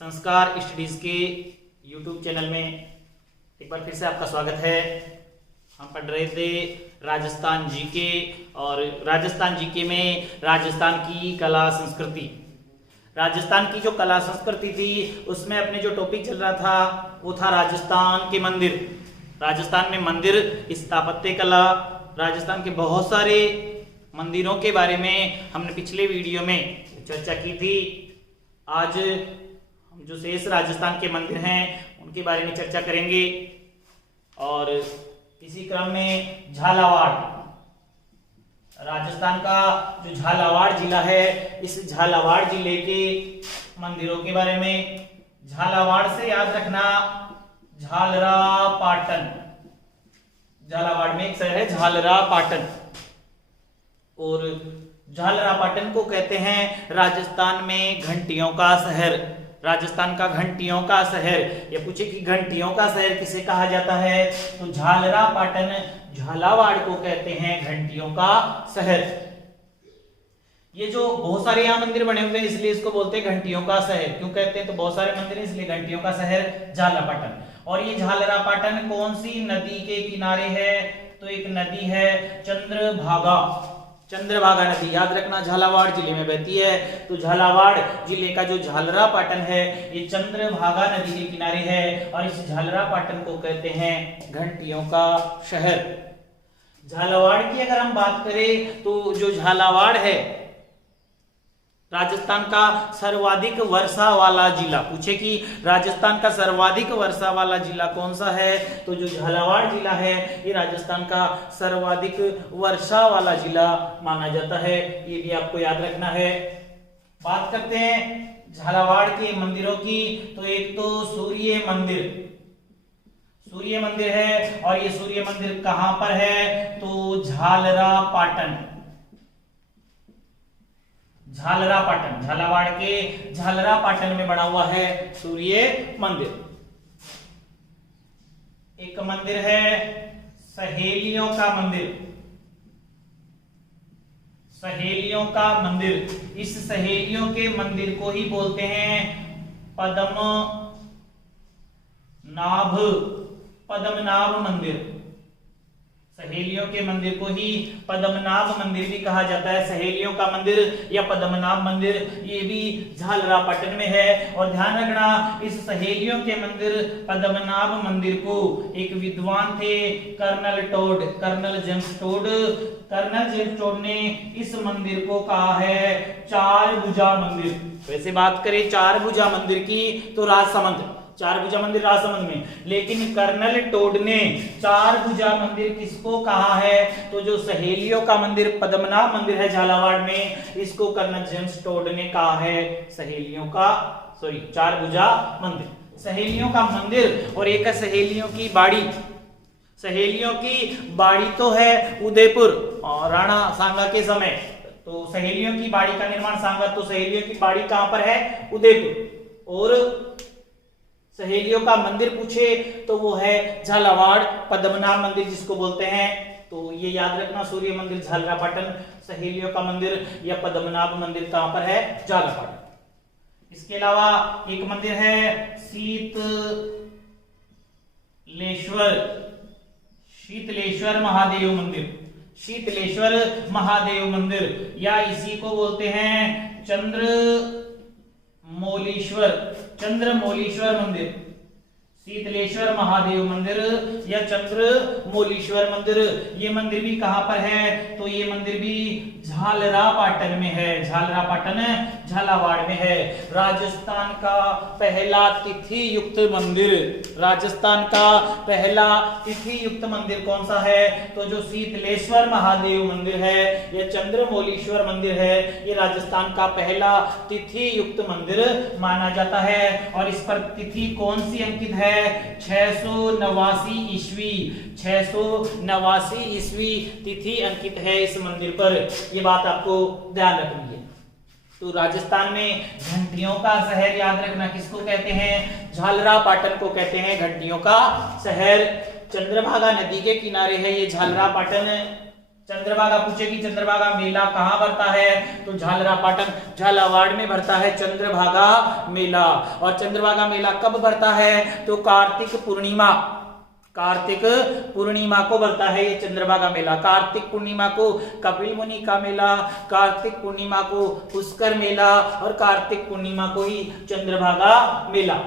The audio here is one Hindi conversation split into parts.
संस्कार स्टडीज के यूट्यूब चैनल में एक बार फिर से आपका स्वागत है। हम पढ़ रहे थे राजस्थान जीके और राजस्थान जीके में राजस्थान की कला संस्कृति। राजस्थान की जो कला संस्कृति थी उसमें अपने जो टॉपिक चल रहा था वो था राजस्थान के मंदिर। राजस्थान में मंदिर, स्थापत्य कला, राजस्थान के बहुत सारे मंदिरों के बारे में हमने पिछले वीडियो में चर्चा की थी। आज हम जो शेष राजस्थान के मंदिर हैं उनके बारे में चर्चा करेंगे। और इसी क्रम में झालावाड़, राजस्थान का जो झालावाड़ जिला है, इस झालावाड़ जिले के मंदिरों के बारे में। झालावाड़ से याद रखना झालरापाटन, झालावाड़ में एक शहर है झालरापाटन, और झालरापाटन को कहते हैं राजस्थान में घंटियों का शहर। राजस्थान का घंटियों का शहर, ये पूछे कि घंटियों का शहर किसे कहा जाता है, तो झालरापाटन झालावाड़ को कहते हैं घंटियों का शहर। ये जो बहुत सारे यहाँ मंदिर बने हुए हैं इसलिए इसको बोलते हैं घंटियों का शहर। क्यों कहते हैं, तो बहुत सारे मंदिर हैं इसलिए घंटियों का शहर झालरापाटन। और ये झालरापाटन कौन सी नदी के किनारे है, तो एक नदी है चंद्रभागा। चंद्रभागा नदी याद रखना झालावाड़ जिले में बहती है। तो झालावाड़ जिले का जो झालरापाटन है ये चंद्रभागा नदी के किनारे है और इस झालरापाटन को कहते हैं घंटियों का शहर। झालावाड़ की अगर हम बात करें तो जो झालावाड़ है राजस्थान का सर्वाधिक वर्षा वाला जिला। पूछे कि राजस्थान का सर्वाधिक वर्षा वाला जिला कौन सा है, तो जो झालावाड़ जिला है ये राजस्थान का सर्वाधिक वर्षा वाला जिला माना जाता है। ये भी आपको याद रखना है। बात करते हैं झालावाड़ के मंदिरों की, तो एक तो सूर्य मंदिर, सूर्य मंदिर है और ये सूर्य मंदिर कहां पर है, तो झालरापाटन। झालरापाटन, झालावाड़ के झालरापाटन में बना हुआ है सूर्य मंदिर। एक मंदिर है सहेलियों का मंदिर, सहेलियों का मंदिर। इस सहेलियों के मंदिर को ही बोलते हैं पद्मनाभ, पद्मनाभ मंदिर। सहेलियों के मंदिर को ही पद्मनाभ मंदिर भी कहा जाता है। सहेलियों का मंदिर या पद्मनाभ मंदिर ये भी झालरापाटन में है। और ध्यान रखना इस सहेलियों के मंदिर पद्मनाभ मंदिर को एक विद्वान थे colonel Tod, colonel James Tod. Colonel James Tod ने इस मंदिर को कहा है चार भुजा मंदिर। वैसे बात करें चार भुजा मंदिर की तो राजसमंद, चार भुजा मंदिर राजसमंद में, लेकिन कर्नल टोड ने चार भुजा मंदिर किसको कहा है, तो जो सहेलियों का मंदिर पद्मनाभ मंदिर है झालावाड़ में, इसको कर्नल जेम्स टोड ने कहा है सहेलियों का चार भुजा मंदिर। सहेलियों का मंदिर और एक है सहेलियों की बाड़ी। सहेलियों की बाड़ी तो है उदयपुर और राणा सांगा के समय, तो सहेलियों की बाड़ी का निर्माण सांगा, तो सहेलियों की बाड़ी कहां पर है, उदयपुर। और सहेलियों का मंदिर पूछे तो वो है झालावाड़ पद्मनाभ मंदिर जिसको बोलते हैं। तो ये याद रखना सूर्य मंदिर झालरापाटन, सहेलियों का मंदिर या पद्मनाभ मंदिर कहां पर है, झालावाड़। इसके अलावा एक मंदिर है शीतलेश्वर महादेव मंदिर। शीतलेश्वर महादेव मंदिर या इसी को बोलते हैं चंद्रमौलीश्वर मंदिर। शीतलेश्वर महादेव मंदिर या चंद्रमौलीश्वर मंदिर, ये मंदिर भी कहां पर है, तो ये मंदिर भी झालरापाटन में है। झालरापाटन झालावाड़ में है। राजस्थान का पहला तिथि युक्त मंदिर, राजस्थान का पहला तिथि युक्त मंदिर कौन सा है, तो जो शीतलेश्वर महादेव मंदिर है या चंद्रमौलीश्वर मंदिर है, ये राजस्थान का पहला तिथि युक्त मंदिर माना जाता है। और इस पर तिथि कौन सी अंकित है, 689 ईस्वी, 689 ईस्वी तिथि अंकित है इस मंदिर पर। ये बात आपको ध्यान रखनी है। तो राजस्थान में घंटियों का शहर याद रखना किसको कहते हैं, झालरापाटन को कहते हैं घंटियों का शहर। चंद्रभागा नदी के किनारे है ये झालरापाटन। चंद्रभागा पूछेगी चंद्रभागा मेला कहाँ भरता है, तो झालरापाटन झालावाड़ में भरता है चंद्रभागा मेला। और चंद्रभागा मेला कब भरता है, तो कार्तिक पूर्णिमा को भरता है ये चंद्रभागा मेला। कार्तिक पूर्णिमा को कपिल मुनि का मेला, कार्तिक पूर्णिमा को पुष्कर मेला और कार्तिक पूर्णिमा को ही चंद्रभागा मेला।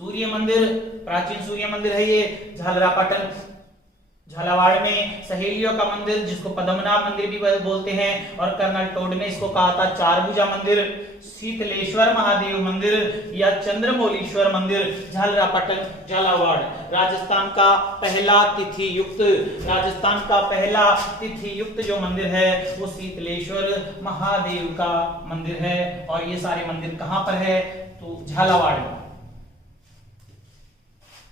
सूर्य मंदिर, प्राचीन सूर्य मंदिर है ये झालरापाटन झालावाड़ में। सहेलियों का मंदिर जिसको पद्मनाभ मंदिर भी बोलते हैं, और कर्नल टोड ने इसको कहा था चारभुजा मंदिर। शीतलेश्वर महादेव मंदिर या चंद्रमौलीश्वर मंदिर झालरापाटन झालावाड़। राजस्थान का पहला तिथि युक्त जो मंदिर है वो शीतलेश्वर महादेव का मंदिर है। और ये सारे मंदिर कहां पर है, तो झालावाड़ में।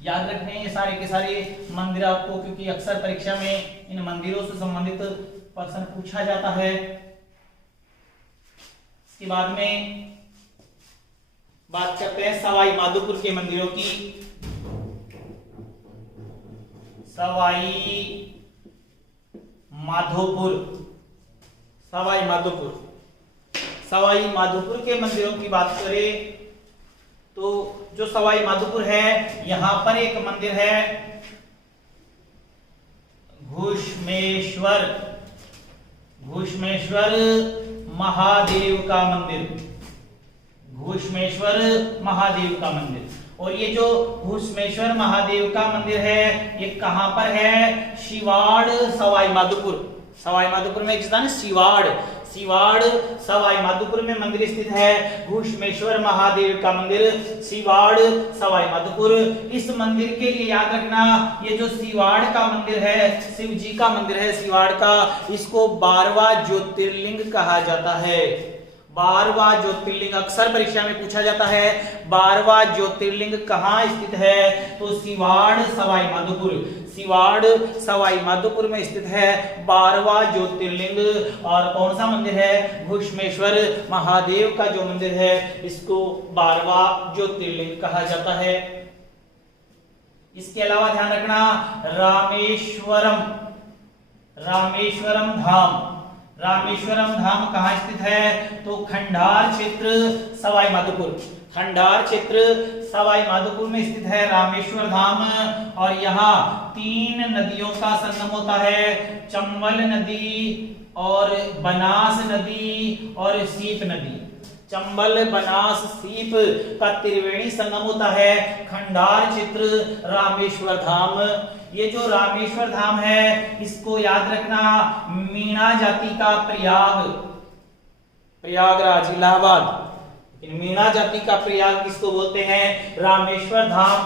याद रखने ये सारे के सारे मंदिर आपको, क्योंकि अक्सर परीक्षा में इन मंदिरों से संबंधित प्रश्न पूछा जाता है। इसके बाद में बात करते हैं सवाई माधोपुर के मंदिरों की। सवाई माधोपुर के मंदिरों की बात करें तो जो सवाई माधोपुर है यहां पर एक मंदिर है घुश्मेश्वर महादेव का मंदिर। और ये जो घुश्मेश्वर महादेव का मंदिर है ये कहां पर है, शिवाड़ सवाई माधोपुर में एक स्थान शिवाड़ सवाई माधोपुर में मंदिर स्थित है। घुश्मेश्वर महादेव का मंदिर शिवाड़ सवाई माधोपुर। इस मंदिर के लिए याद रखना, ये जो शिवाड़ का मंदिर है, शिव जी का मंदिर है शिवाड़ का, इसको 12वां ज्योतिर्लिंग कहा जाता है। 12वां ज्योतिर्लिंग अक्सर परीक्षा में पूछा जाता है। 12वां ज्योतिर्लिंग कहाँ स्थित है, तो शिवाड़ सवाई माधोपुर में स्थित है 12वां ज्योतिर्लिंग। और कौन सा मंदिर है, घुश्मेश्वर महादेव का जो मंदिर है इसको 12वां ज्योतिर्लिंग कहा जाता है। इसके अलावा ध्यान रखना रामेश्वरम धाम कहाँ स्थित है, तो खंडार क्षेत्र सवाई माधोपुर में स्थित है रामेश्वर धाम। और यहाँ 3 नदियों का संगम होता है, चंबल नदी और बनास नदी और सीप नदी। चंबल बनास सीप का त्रिवेणी संगम होता है खंडार क्षेत्र रामेश्वर धाम। ये जो रामेश्वर धाम है इसको याद रखना, मीणा जाति का प्रयागराज इलाहाबाद, मीणा जाति का प्रयाग किसको बोलते हैं, रामेश्वर धाम।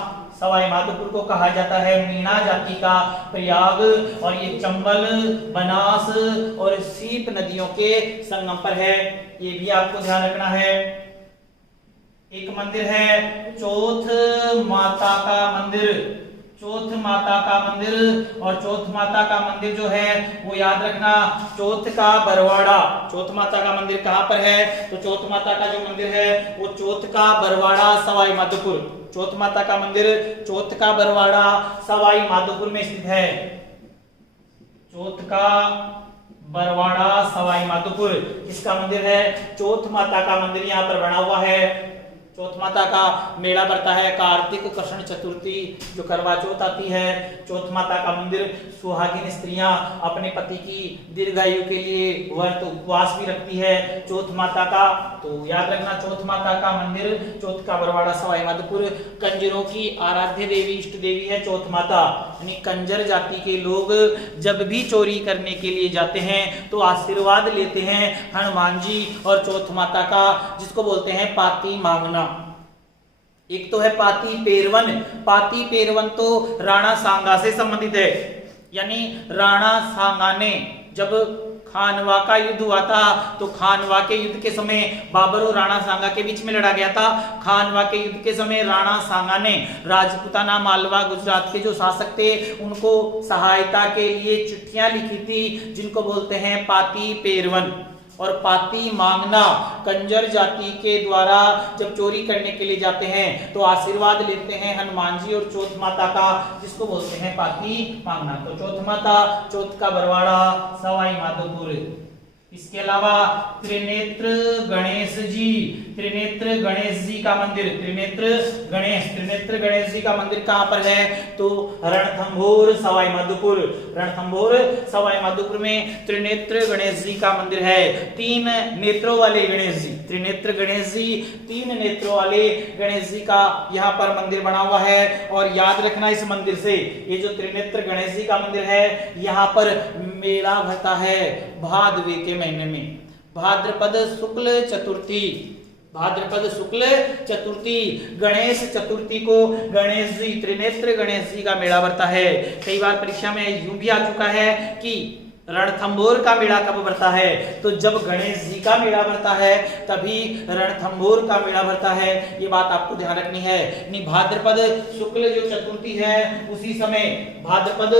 सवाई माधोपुर को कहा जाता है मीणा जाति का प्रयाग। और ये चंबल बनास और सीप नदियों के संगम पर है, ये भी आपको ध्यान रखना है। एक मंदिर है चौथ माता का मंदिर, और चौथ माता का मंदिर जो है वो याद रखना, चौथ का बरवाड़ा। चौथ माता का मंदिर कहां पर है, तो चौथ माता का जो मंदिर है वो चौथ का बरवाड़ा सवाई माधोपुर। चौथ माता का मंदिर चौथ का बरवाड़ा सवाई माधोपुर में स्थित है। चौथ का बरवाड़ा सवाई माधोपुर किसका मंदिर है, चौथ माता का मंदिर यहाँ पर बना हुआ है। चौथ माता का मेला बढ़ता है कार्तिक कृष्ण चतुर्थी जो करवा चौथ आती है। चौथ माता का मंदिर, सुहागिन स्त्रियां अपने पति की दीर्घायु के लिए व्रत उपवास भी रखती है चौथ माता का। तो याद रखना चौथ माता का मंदिर चौथ का बरवाड़ा सवाई माधोपुर। कंजरों की आराध्य देवी इष्ट देवी है चौथ माता, यानी कंजर जाति के लोग जब भी चोरी करने के लिए जाते हैं तो आशीर्वाद लेते हैं हनुमान जी और चौथ माता का, जिसको बोलते हैं पाती मांगना। एक तो है पाती पेरवन तो राणा सांगा से संबंधित है, यानी राणा सांगा ने जब खानवा का युद्ध हुआ था तो खानवा के युद्ध के समय बाबर और राणा सांगा के बीच में लड़ा गया था। खानवा के युद्ध के समय राणा सांगा ने राजपूताना मालवा गुजरात के जो शासक थे उनको सहायता के लिए चिट्ठियां लिखी थी, जिनको बोलते हैं पाती पेरवन। और पाती मांगना, कंजर जाति के द्वारा जब चोरी करने के लिए जाते हैं तो आशीर्वाद लेते हैं हनुमान जी और चौथ माता का, जिसको बोलते हैं पाती मांगना। तो चौथ माता, चौथ का बरवाड़ा सवाई माधोपुर। इसके अलावा त्रिनेत्र गणेश जी, त्रिनेत्र गणेश जी का मंदिर, त्रिनेत्र गणेश जी का मंदिर कहां पर है? तो रणथंभौर सवाई माधोपुर, रणथंभौर सवाई माधोपुर में त्रिनेत्र गणेश जी का मंदिर है। 3 नेत्रों वाले गणेश जी, त्रिनेत्र गणेश जी, 3 नेत्रों वाले गणेश जी का यहाँ पर मंदिर बना हुआ है। और याद रखना इस मंदिर से, ये जो त्रिनेत्र गणेश जी का मंदिर है यहाँ पर मेला भरता है भादवे के महीने में, भाद्रपद शुक्ल चतुर्थी, भाद्रपद शुक्ल चतुर्थी, गणेश चतुर्थी को गणेश जी, त्रिनेत्र गणेश जी का मेला भरता है। कई बार परीक्षा में यूं भी आ चुका है कि रणथंभौर का मेला कब भरता है? तो जब गणेश जी का मेला भरता है तभी रणथंभौर का मेला भरता है। ये बात आपको ध्यान रखनी है। भाद्रपद शुक्ल जो चतुर्थी है उसी समय भाद्रपद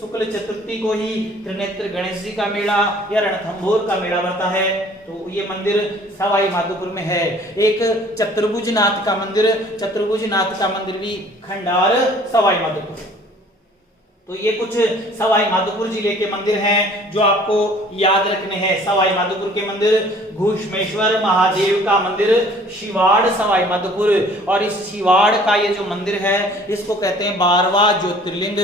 शुक्ल चतुर्थी को ही त्रिनेत्र गणेश जी का मेला या रणथंभौर का मेला भरता है। तो ये मंदिर सवाई माधोपुर में है। एक चतुर्भुज नाथ का मंदिर, चतुर्भुज नाथ का मंदिर भी खंडार सवाई माधोपुर। तो ये कुछ सवाई माधोपुर जिले के मंदिर हैं जो आपको याद रखने हैं। सवाई माधोपुर के मंदिर, घुश्मेश्वर महादेव का मंदिर, शिवाड़ सवाई माधोपुर। और इस शिवाड़ का ये जो मंदिर है इसको कहते हैं 12वां ज्योतिर्लिंग।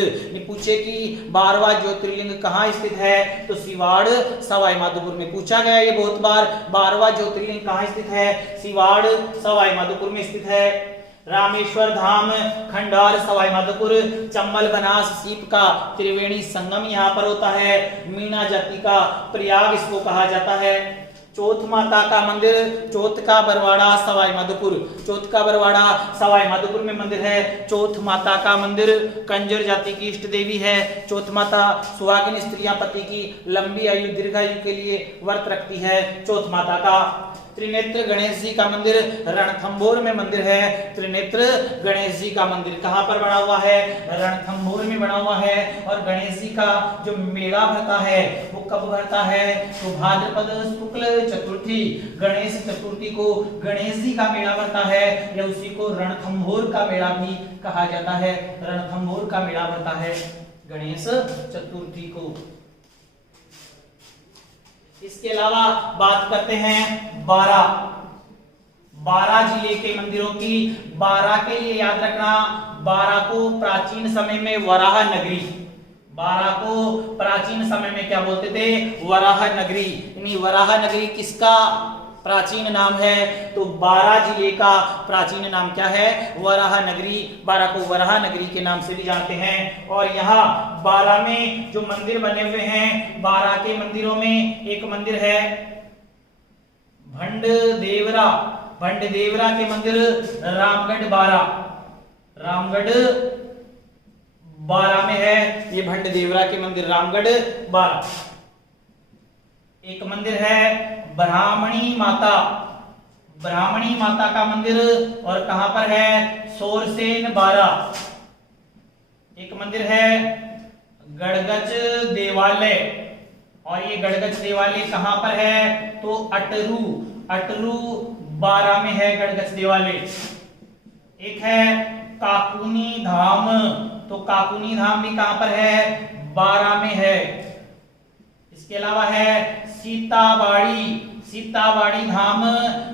पूछे कि 12वां ज्योतिर्लिंग कहाँ स्थित है? तो शिवाड़ सवाई माधोपुर में पूछा गया ये बहुत बार। 12वां ज्योतिर्लिंग कहाँ स्थित है? शिवाड़ सवाई माधोपुर में स्थित है। रामेश्वर धाम खंडार सवाई माधोपुर, चंबल बनास सीप का त्रिवेणी संगम यहाँ पर होता है। मीणा जाति का प्रयाग इसको कहा जाता है। चौथ माता का मंदिर, चौथ का बरवाड़ा सवाई माधोपुर, चौथ का बरवाड़ा सवाई माधोपुर में मंदिर है। चौथ माता का मंदिर कंजर जाति की इष्ट देवी है। चौथ माता सुहागिन स्त्रियां पति की लंबी आयु दीर्घायु के लिए व्रत रखती है। चौथ माता का त्रिनेत्र गणेश जी का मंदिर रणथंभौर में मंदिर है। त्रिनेत्र गणेश जी का मंदिर कहां पर बना हुआ है? रणथंभौर में बना हुआ है। और गणेश जी का जो मेला भरता है वो कब भरता है? तो भाद्रपद शुक्ल चतुर्थी, गणेश चतुर्थी को गणेश जी का मेला भरता है या उसी को रणथंभौर का मेला भी कहा जाता है। रणथंभौर का मेला भरता है गणेश चतुर्थी को। इसके अलावा बात करते हैं 12 जिले के मंदिरों की। 12 के लिए याद रखना, 12 को प्राचीन समय में वराह नगरी, 12 को प्राचीन समय में क्या बोलते थे? वराह नगरी। यानी वराह नगरी किसका प्राचीन नाम है? तो 12 जिले का प्राचीन नाम क्या है? वराह नगरी। 12 को वराह नगरी के नाम से भी जानते हैं। और यहाँ 12 में जो मंदिर बने हुए हैं, 12 के मंदिरों में एक मंदिर है भंडदेवरा, भंडदेवरा के मंदिर रामगढ़ 12, रामगढ़ 12 में है ये भंडदेवरा के मंदिर, रामगढ़ 12। एक मंदिर है ब्राह्मणी माता, ब्राह्मणी माता का मंदिर और कहां पर है? सोरसेन 12। एक मंदिर है गड़गच देवालय और ये गड़गच देवालय कहां पर है? तो अटरू, अटरू 12 में है गड़गच देवालय। एक है काकुनी धाम, तो काकुनी धाम भी कहां पर है? 12 में है। इसके अलावा है सीताबाड़ी, सीताबाड़ी धाम,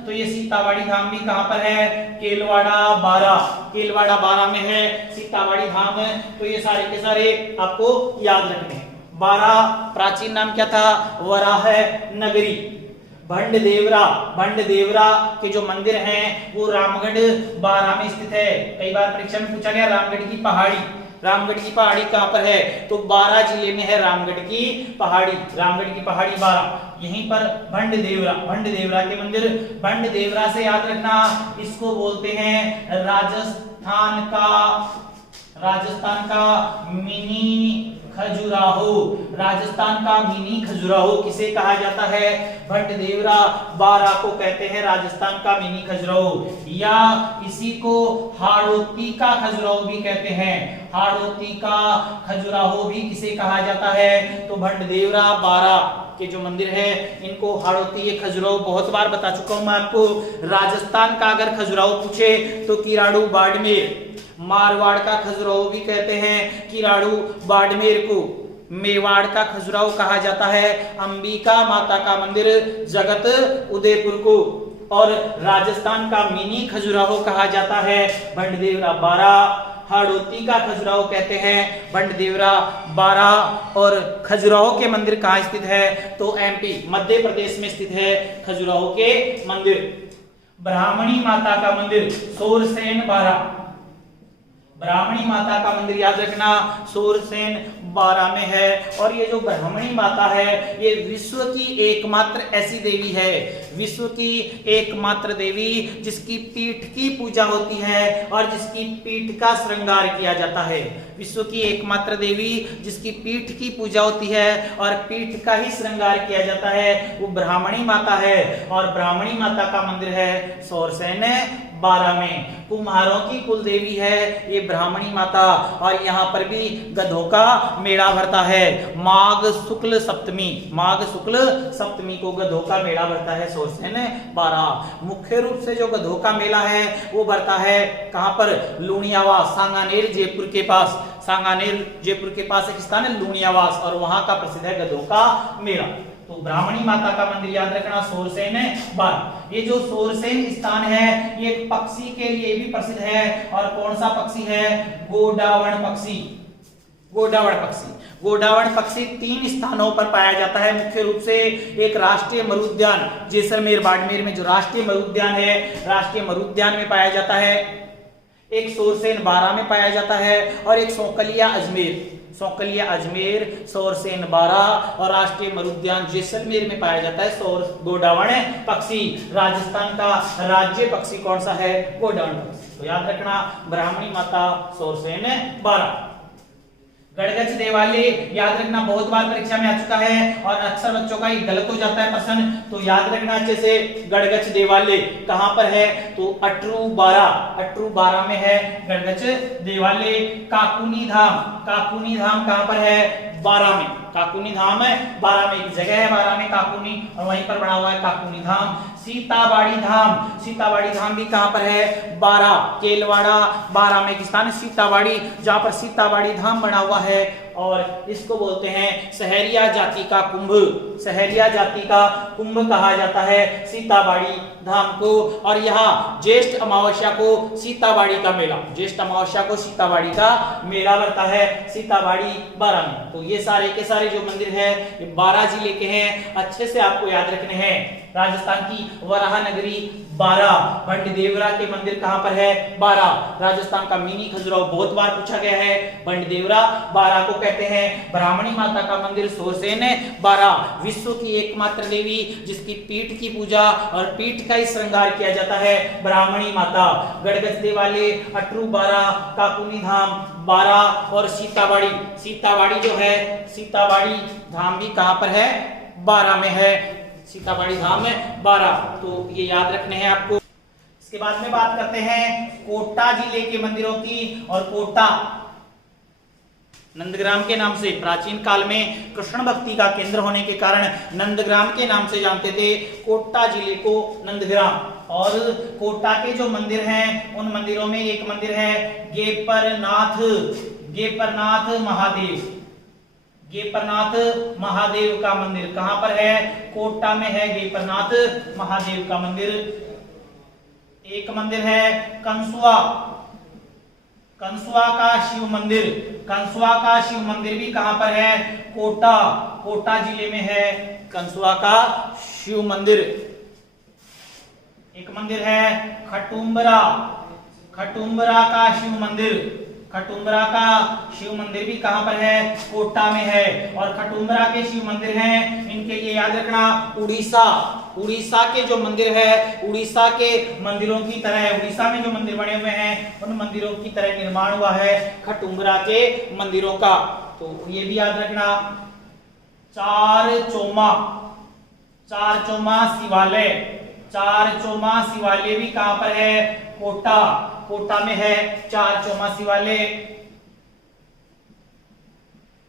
तो ये सीताबाड़ी धाम भी कहां पर है? केलवाड़ा 12, केलवाड़ा 12 में है सीताबाड़ी धाम। तो ये सारे के सारे आपको याद रखने हैं। 12 प्राचीन नाम क्या था? वराह नगरी। भंडदेवरा, भंडदेवरा के जो मंदिर हैं वो रामगढ़ 12 में स्थित है। कई बार परीक्षा में पूछा गया रामगढ़ की पहाड़ी, रामगढ़ की पहाड़ी कहां पर है? तो 12 जिले में है रामगढ़ की पहाड़ी, रामगढ़ की पहाड़ी 12। यहीं पर भंडदेवरा, भंडदेवरा के मंदिर, भंडदेवरा से याद रखना इसको बोलते हैं राजस्थान का मिनी खजुराहो। राजस्थान का मिनी खजुराहो किसे कहा जाता है? भटदेवरा बारा को कहते हैं राजस्थान का मिनी खजुराहो, या इसी को हाड़ौती का खजुराहो भी कहते हैं। हाड़ौती का खजुराहो भी किसे कहा जाता है? तो भटदेवरा बारा के जो मंदिर है इनको हाड़ौती खजुराहो बहुत बार बता चुका हूं मैं आपको। राजस्थान का अगर खजुराहो पूछे तो किराड़ू बाड़मेर, मारवाड़ का खजुराहो भी कहते हैं किराड़ू बाड़मेर को। मेवाड़ का खजुराहो कहा जाता है अंबिका माता का मंदिर जगत उदयपुर को। और राजस्थान का मिनी खजुराहो कहा जाता है भटदेवरा बारा। हाड़ौती का खजुराहो कहते हैं भटदेवरा बारा। और खजुराहो के मंदिर कहाँ स्थित है? तो एमपी मध्य प्रदेश में स्थित है खजुराहो के मंदिर। ब्राह्मणी माता का मंदिर सोरसेन बारा। ब्राह्मणी माता का मंदिर याद रखना सोरसेन बारा में है। और ये जो ब्राह्मणी माता है ये विश्व की एकमात्र ऐसी देवी है, विश्व की एकमात्र देवी जिसकी पीठ की पूजा होती है और जिसकी पीठ का श्रृंगार किया जाता है। विश्व की एकमात्र देवी जिसकी पीठ की पूजा होती है और पीठ का ही श्रृंगार किया जाता है वो ब्राह्मणी माता है। और ब्राह्मणी माता का मंदिर है सोरसेन बारा में। कुम्हारों की कुल देवी है ये ब्राह्मणी माता। और यहाँ पर भी गधों का मेला भरता है माघ शुक्ल सप्तमी। माघ शुक्ल सप्तमी को गधों का मेला भरता है सोरसेन बारा। मुख्य रूप से जो गधों का मेला है वो भरता है कहाँ पर? लूणियावास, सांगानेर जयपुर के पास। सांगानेर जयपुर के पास एक स्थान है लूणियावास और वहां का प्रसिद्ध है गधों का मेला। तो ब्राह्मणी माता का मंदिर याद रखना सोरसेन बारा। ये जो सोरसेन स्थान है ये एक पक्षी के लिए भी प्रसिद्ध है। और कौन सा पक्षी है? गोडावण पक्षी। गोडावण पक्षी, गोडावण पक्षी 3 स्थानों पर पाया जाता है मुख्य रूप से। एक राष्ट्रीय मरुद्यान जैसलमेर बाड़मेर में जो राष्ट्रीय मरुद्यान है, राष्ट्रीय मरुद्यान में पाया जाता है। एक सोरसेन बारा में पाया जाता है और एक सौकलिया अजमेर। सौकलिया अजमेर, सोरसेन बारा और राष्ट्रीय मरुद्यान जैसलमेर में पाया जाता है गोडावण पक्षी। राजस्थान का राज्य पक्षी कौन सा है? गोडावण पक्षी। तो याद रखना ब्राह्मणी माता सोरसेन बारा। गड़गच देवालय याद रखना बहुत बार परीक्षा में आ चुका है और अक्सर बच्चों का ये गलत हो जाता है प्रश्न, तो याद रखना अच्छे से। गड़गच देवालय कहां पर है? तो अटरू बारा में है गड़गच देवालय। काकुनी धाम, काकुनी धाम कहां पर है? बारा में। काकुनी धाम है बारा में, एक जगह है बारा में काकुनी और वहीं पर बना हुआ है काकुनी धाम। सीताबाड़ी धाम, सीताबाड़ी धाम भी कहां पर है? बारा। केलवाड़ा बारा में एक स्थान है सीताबाड़ी जहां पर सीताबाड़ी धाम बना हुआ है और इसको बोलते हैं सहरिया जाति का कुंभ। सहरिया जाति का कुंभ कहा जाता है सीताबाड़ी धाम को। और यहाँ ज्येष्ठ अमावस्या को सीताबाड़ी का मेला, ज्येष्ठ अमावस्या को सीताबाड़ी का मेला लगता है सीताबाड़ी बारा में। तो ये सारे के सारे जो मंदिर है ये 12 जिले के हैं, अच्छे से आपको याद रखने हैं। राजस्थान की वराह नगरी बारा। भटदेवरा के मंदिर कहां पर है? बारा। राजस्थान का मिनी खजुराहो बहुत बार पूछा गया है, भटदेवरा बारा को कहते हैं। ब्राह्मणी माता का मंदिर सोरसेन बारा। विश्व की एकमात्र देवी जिसकी पीठ की पूजा और पीठ का ही श्रृंगार किया जाता है ब्राह्मणी माता। गड़गच देवालय, अटरू बारा, काकुनी धाम बारा और सीताबाड़ी। सीताबाड़ी जो है सीताबाड़ी धाम भी कहां पर है? बारा में है। सीताबाड़ी धाम में बारा, तो ये याद रखने हैं आपको। इसके बाद में बात करते हैं कोटा जिले के मंदिरों की। और कोटा नंदग्राम के नाम से प्राचीन काल में कृष्ण भक्ति का केंद्र होने के कारण नंदग्राम के नाम से जानते थे कोटा जिले को नंदग्राम। और कोटा के जो मंदिर हैं उन मंदिरों में एक मंदिर है गेपरनाथ, गेपरनाथ महादेव। गेपरनाथ महादेव का मंदिर कहां पर है? कोटा में है गेपरनाथ महादेव का मंदिर। एक मंदिर है कंसुआ, कंसुआ का शिव मंदिर। कंसुआ का शिव मंदिर भी कहां पर है? कोटा, कोटा जिले में है कंसुआ का शिव मंदिर। एक मंदिर है खटुम्बरा, खटुम्बरा का शिव मंदिर। खटुम्बरा का शिव मंदिर भी कहां पर है? कोटा में है। और खटुम्बरा के शिव मंदिर हैं इनके लिए याद रखना उड़ीसा। उड़ीसा के जो मंदिर है उड़ीसा के मंदिरों की तरह है। उड़ीसा में जो मंदिर बने हुए हैं उन मंदिरों की तरह निर्माण हुआ है खटुम्बरा के मंदिरों का। तो ये भी याद रखना। चार चौमा शिवालय, चार चौमा शिवालय भी कहां पर है? कोटा, कोटा में है चार चौमा शिवालय।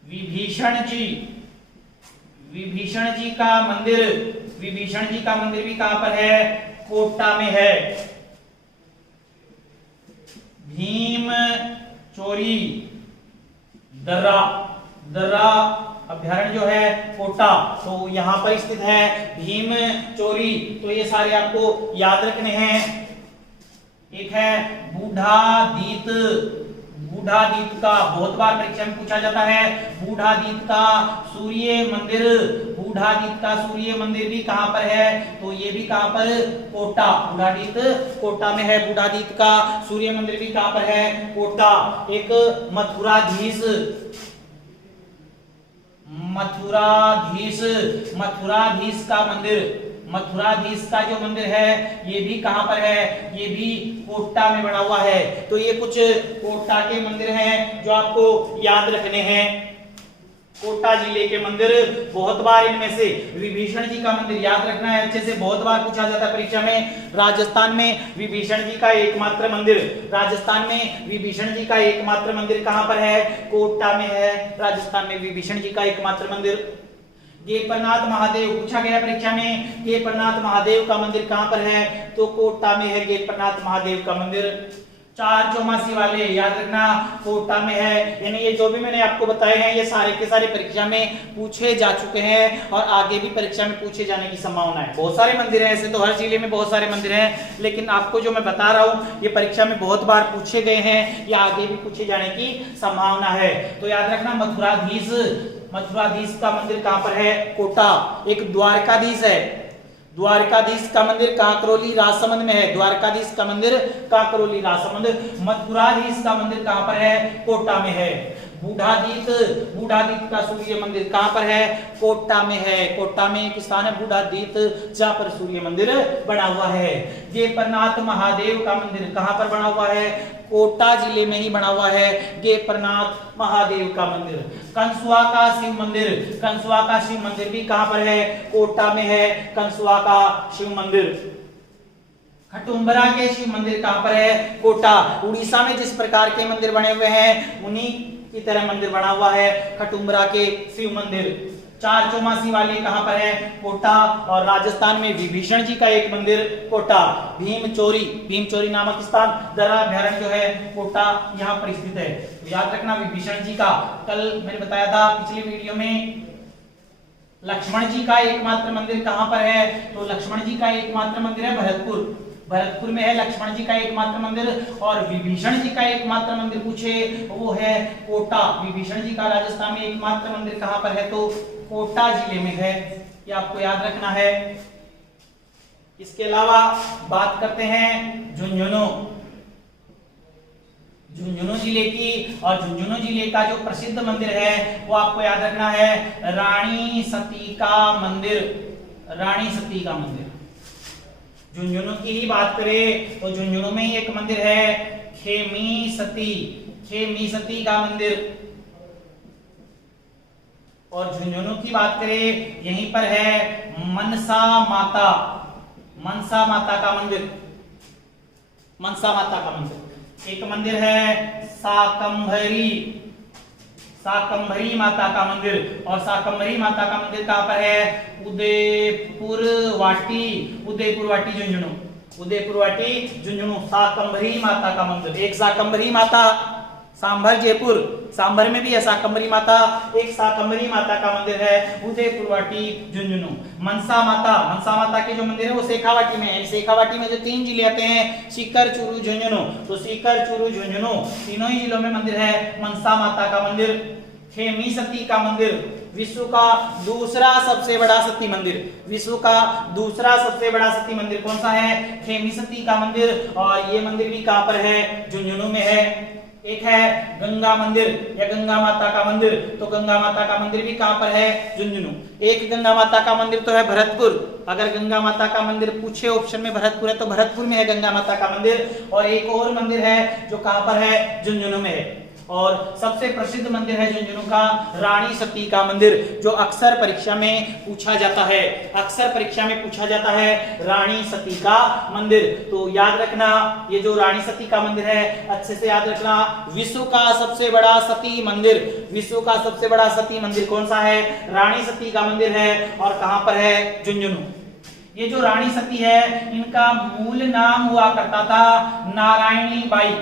विभीषण जी का मंदिर, विभीषण जी का मंदिर भी कहां पर है? कोटा में है। भीम चोरी दर्रा अभ्यारण्य जो है कोटा, तो यहां पर स्थित है भीम चोरी। तो ये सारे आपको याद रखने हैं। एक है बूढ़ादीत का, बहुत बार परीक्षा में पूछा जाता है। बूढ़ादीत का सूर्य मंदिर, बूढ़ादीत का सूर्य मंदिर भी कहां पर है? तो ये भी कहां पर? कोटा। बूढ़ादीत कोटा में है। बूढ़ादीत का सूर्य मंदिर भी कहां पर है? कोटा। एक मथुराधीश का मंदिर, मथुराधीश का जो मंदिर है ये भी कहां पर है? ये भी कोटा में बना हुआ है। तो ये कुछ कोटा के मंदिर हैं जो आपको याद रखने हैं। कोटा जिले के मंदिर बहुत बार, इनमें से विभीषण जी का मंदिर याद रखना है अच्छे से, बहुत बार पूछा जाता है परीक्षा में। राजस्थान में विभीषण जी का एकमात्र मंदिर, राजस्थान में विभीषण जी का एकमात्र मंदिर कहां पर है? कोटा में है। राजस्थान में विभीषण जी का एकमात्र मंदिर। गेपरनाथ महादेव पूछा गया परीक्षा में, गेपरनाथ महादेव का मंदिर कहां पर है? तो कोटा में है गेपरनाथ महादेव का मंदिर। चार चौमा शिवालय याद रखना कोटा में है। यानी ये जो भी मैंने आपको बताए हैं ये सारे के सारे परीक्षा में पूछे जा चुके हैं और आगे भी परीक्षा में पूछे जाने की संभावना है। बहुत सारे मंदिर हैं, ऐसे तो हर जिले में बहुत सारे मंदिर हैं, लेकिन आपको जो मैं बता रहा हूँ ये परीक्षा में बहुत बार पूछे गए हैं, या आगे भी पूछे जाने की संभावना है। तो याद रखना मथुराधीश का मंदिर कहां पर है? कोटा। एक द्वारकाधीश है, द्वारकाधीश का मंदिर काकरोली राजसमंद में है। द्वारकाधीश का मंदिर काकरोली राजसमंद। मथुराधीश का मंदिर कहां पर है? कोटा में है। बूढ़ादीत का सूर्य मंदिर कहां पर है? कोटा में है। कोटा में एक स्थान है बूढ़ादीत जहां पर सूर्य मंदिर बना हुआ है। गेपरनाथ महादेव का मंदिर कहां पर बना हुआ है? कोटा जिले में ही बना हुआ है गेपरनाथ महादेव का मंदिर। कंसुआ का शिव मंदिर भी कहां पर है? कोटा में है कंसुआ का शिव मंदिर। खटुम्बरा के शिव मंदिर कहां पर है? कोटा। उड़ीसा में जिस प्रकार के मंदिर बने हुए हैं उन्हीं की तरह मंदिर बना हुआ है खटुम्बरा के शिव मंदिर। चार चौमा शिवालय कहां पर है? कोटा। और राजस्थान में विभीषण जी का एक मंदिर कोटा। भीम चोरी नामक स्थान दर्रा अभ्यारण्य जो है कोटा यहां पर स्थित है। तो याद रखना विभीषण जी का, कल मैंने बताया था पिछले वीडियो में, लक्ष्मण जी का एकमात्र मंदिर कहां पर है? तो लक्ष्मण जी का एकमात्र मंदिर है भरतपुर में है लक्ष्मण जी का एकमात्र मंदिर। और विभीषण जी का एकमात्र मंदिर पूछे वो है कोटा। विभीषण जी का राजस्थान में एकमात्र मंदिर कहां पर है? तो कोटा जिले में है। ये आपको याद रखना है। इसके अलावा बात करते हैं झुंझुनू जिले की, और झुंझुनू जिले का जो प्रसिद्ध मंदिर है वो आपको याद रखना है रानी सती का मंदिर। झुंझुनू की ही बात करें तो झुंझुनू में ही एक मंदिर है खेमी सती का मंदिर। और झुंझुनू की बात करें यहीं पर है मनसा माता का मंदिर। एक मंदिर है शाकंभरी माता का मंदिर। और शाकंभरी माता का मंदिर कहां पर है? उदयपुर वाटी झुंझुनू शाकंभरी माता का मंदिर। एक शाकंभरी माता सांभर में भी है शाकंभरी माता। एक शाकंभरी माता का मंदिर है उदयपुर वाटी झुंझुनू। मनसा माता के जो मंदिर है वो शेखावाटी में है। शेखावाटी में जो 3 जिले आते हैं सीकर, चूरू, झुंझुनू, तो सीकर, चूरू, झुंझुनू तीनों ही जिलों में मंदिर है मनसा माता का मंदिर। खेमी सती का मंदिर विश्व का दूसरा सबसे बड़ा सती मंदिर कौन सा है? खेमी सती का मंदिर। और ये मंदिर भी कहां पर है? झुंझुनू में है। एक है गंगा मंदिर या गंगा माता का मंदिर, तो गंगा माता का मंदिर भी कहां पर है? झुंझुनू। एक गंगा माता का मंदिर तो है भरतपुर। अगर गंगा माता का मंदिर पूछे ऑप्शन में भरतपुर है तो भरतपुर में है गंगा माता का मंदिर। और एक और मंदिर है जो कहां पर है? झुंझुनू में है। और सबसे प्रसिद्ध मंदिर है झुंझुनू का रानी सती का मंदिर, जो अक्सर परीक्षा में पूछा जाता है, अक्सर परीक्षा में पूछा जाता है रानी सती का मंदिर। तो याद रखना ये जो रानी सती का मंदिर है अच्छे से याद रखना। विश्व का सबसे बड़ा सती मंदिर, विश्व का सबसे बड़ा सती मंदिर कौन सा है? रानी सती का मंदिर है। और कहां पर है? झुंझुनू। ये जो रानी सती है इनका मूल नाम हुआ करता था नारायणी बाई।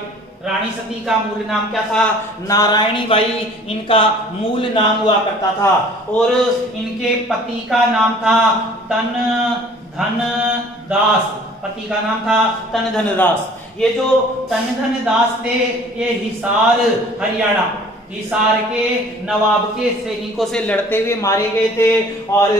रानी सती का मूल नाम क्या था? नारायणी बाई इनका मूल नाम हुआ करता था। और इनके पति का नाम था तन धन दास, पति का नाम था तन धन दास। ये जो तन धन दास थे ये हिसार हरियाणा, हिसार के नवाब के सैनिकों से लड़ते हुए मारे गए थे। और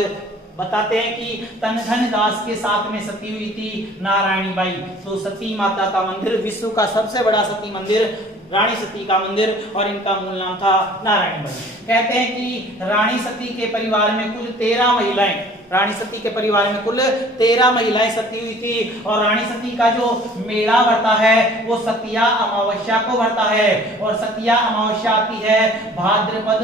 बताते हैं कि तनधन दास के साथ में सती हुई थी नारायणी बाई। तो सती माता का मंदिर, विश्व का सबसे बड़ा सती मंदिर रानी सती का मंदिर, और इनका मूल नाम था नारायणी बाई। कहते हैं कि रानी सती के परिवार में कुल 13 महिलाएं, रानी सती के परिवार में कुल 13 महिलाएं सती हुई थी। और रानी सती का जो मेला भरता है वो सतिया अमावस्या को भरता है। और सतिया अमावस्या आती है भाद्रपद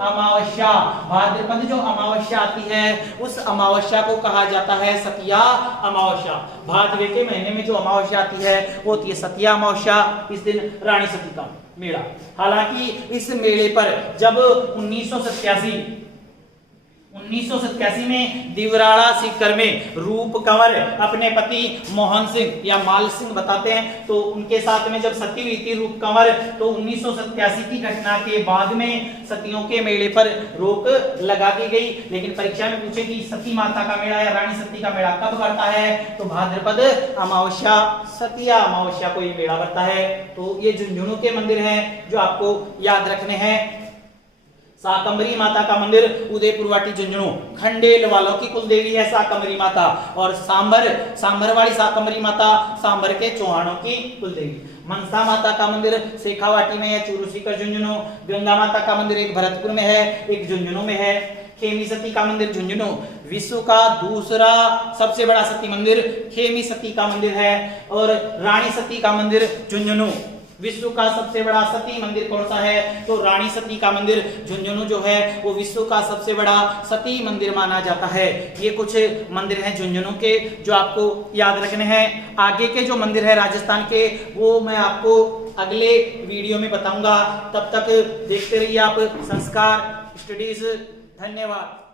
अमावस्या, भाद्रपद जो अमावस्या आती है उस अमावस्या को कहा जाता है सतिया अमावस्या। भाद्र के महीने में जो अमावस्या आती है वो होती है सतिया अमावस्या। इस दिन रानी सती का मेला। हालांकि इस मेले पर जब 1987 में दिवराड़ा सीकर में रूप कंवर अपने पति मोहन सिंह या माल सिंह बताते हैं, तो उनके साथ में जब सती हुई थी रूप कंवर, तो 1987 की घटना के बाद में सतियों के मेले पर रोक लगा दी गई। लेकिन परीक्षा में पूछे कि सती माता का मेला या रानी सती का मेला कब भरता है, तो भाद्रपद अमावस्या सतिया अमावस्या को ये मेला भरता है। तो ये झुंझुनू के मंदिर हैं जो आपको याद रखने हैं। साकंबरी माता का मंदिर उदयपुर वाटी झुंझुनू, खंडेल वालों की कुलदेवी है साकंबरी माता। और सांबर वाली साकंबरी माता सांबर के चौहानों की कुलदेवी। मनसा माता का मंदिर शेखावाटी में है, चूरू सीकर झुंझुनू। गंगा माता का मंदिर एक भरतपुर में है, एक झुंझुनू में है। खेमी सती का मंदिर झुंझुनू, विश्व का दूसरा सबसे बड़ा सती मंदिर खेमी सती का मंदिर है। और रानी सती का मंदिर झुंझुनू, विश्व का सबसे बड़ा सती मंदिर कौन सा है, तो रानी सती का मंदिर झुंझुनू जो है वो विश्व का सबसे बड़ा सती मंदिर माना जाता है। ये कुछ मंदिर हैं झुंझुनू के जो आपको याद रखने हैं। आगे के जो मंदिर है राजस्थान के वो मैं आपको अगले वीडियो में बताऊंगा। तब तक देखते रहिए आप संस्कार स्टडीज। धन्यवाद।